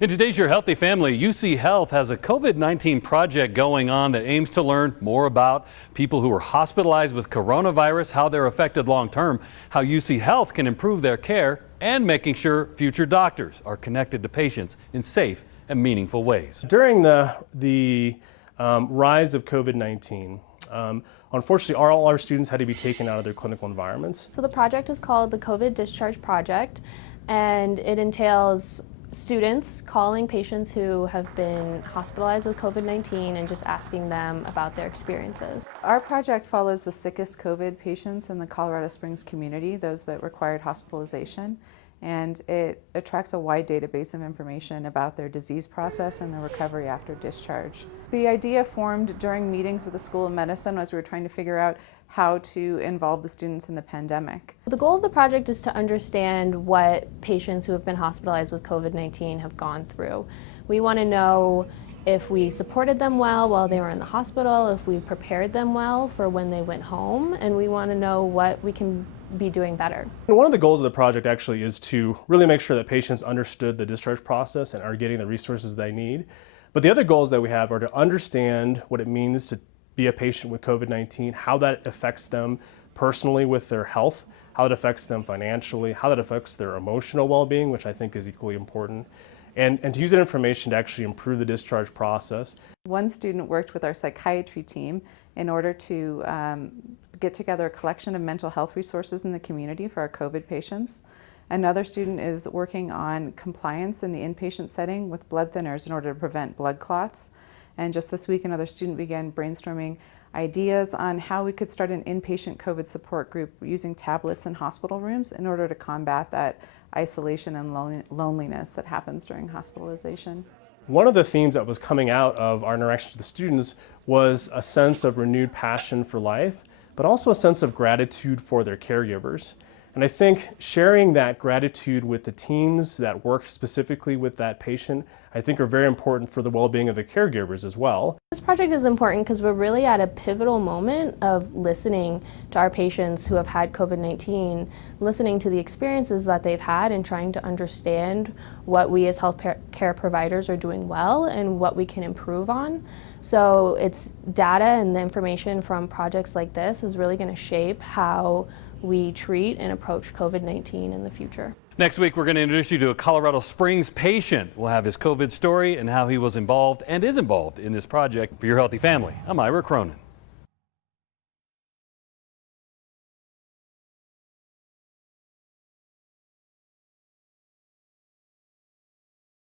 In today's Your Healthy Family, UCHealth has a COVID-19 project going on that aims to learn more about people who are hospitalized with coronavirus, how they're affected long term, how UCHealth can improve their care, and making sure future doctors are connected to patients in safe and meaningful ways. During the rise of COVID-19, unfortunately, all our students had to be taken out of their clinical environments. So the project is called the COVID Discharge Project, and it entails students calling patients who have been hospitalized with COVID-19 and just asking them about their experiences. Our project follows the sickest COVID patients in the Colorado Springs community, those that required hospitalization, and it attracts a wide database of information about their disease process and their recovery after discharge. The idea formed during meetings with the School of Medicine as we were trying to figure out how to involve the students in the pandemic. The goal of the project is to understand what patients who have been hospitalized with COVID-19 have gone through. We want to know if we supported them well while they were in the hospital, if we prepared them well for when they went home, and we want to know what we can be doing better. One of the goals of the project actually is to really make sure that patients understood the discharge process and are getting the resources they need. But the other goals that we have are to understand what it means to be a patient with COVID-19, how that affects them personally with their health, how it affects them financially, how that affects their emotional well-being, which I think is equally important, and to use that information to actually improve the discharge process. One student worked with our psychiatry team in order to get together a collection of mental health resources in the community for our COVID patients. Another student is working on compliance in the inpatient setting with blood thinners in order to prevent blood clots. And just this week, another student began brainstorming ideas on how we could start an inpatient COVID support group using tablets in hospital rooms in order to combat that isolation and loneliness that happens during hospitalization. One of the themes that was coming out of our interactions with the students was a sense of renewed passion for life, but also a sense of gratitude for their caregivers. And I think sharing that gratitude with the teams that work specifically with that patient, I think are very important for the well-being of the caregivers as well. This project is important because we're really at a pivotal moment of listening to our patients who have had COVID-19, listening to the experiences that they've had and trying to understand what we as health care providers are doing well and what we can improve on. So it's data and the information from projects like this is really going to shape how we treat and approach COVID-19 in the future. Next week, we're going to introduce you to a Colorado Springs patient. We'll have his COVID story and how he was involved and is involved in this project. For Your Healthy Family, I'm Ira Cronin.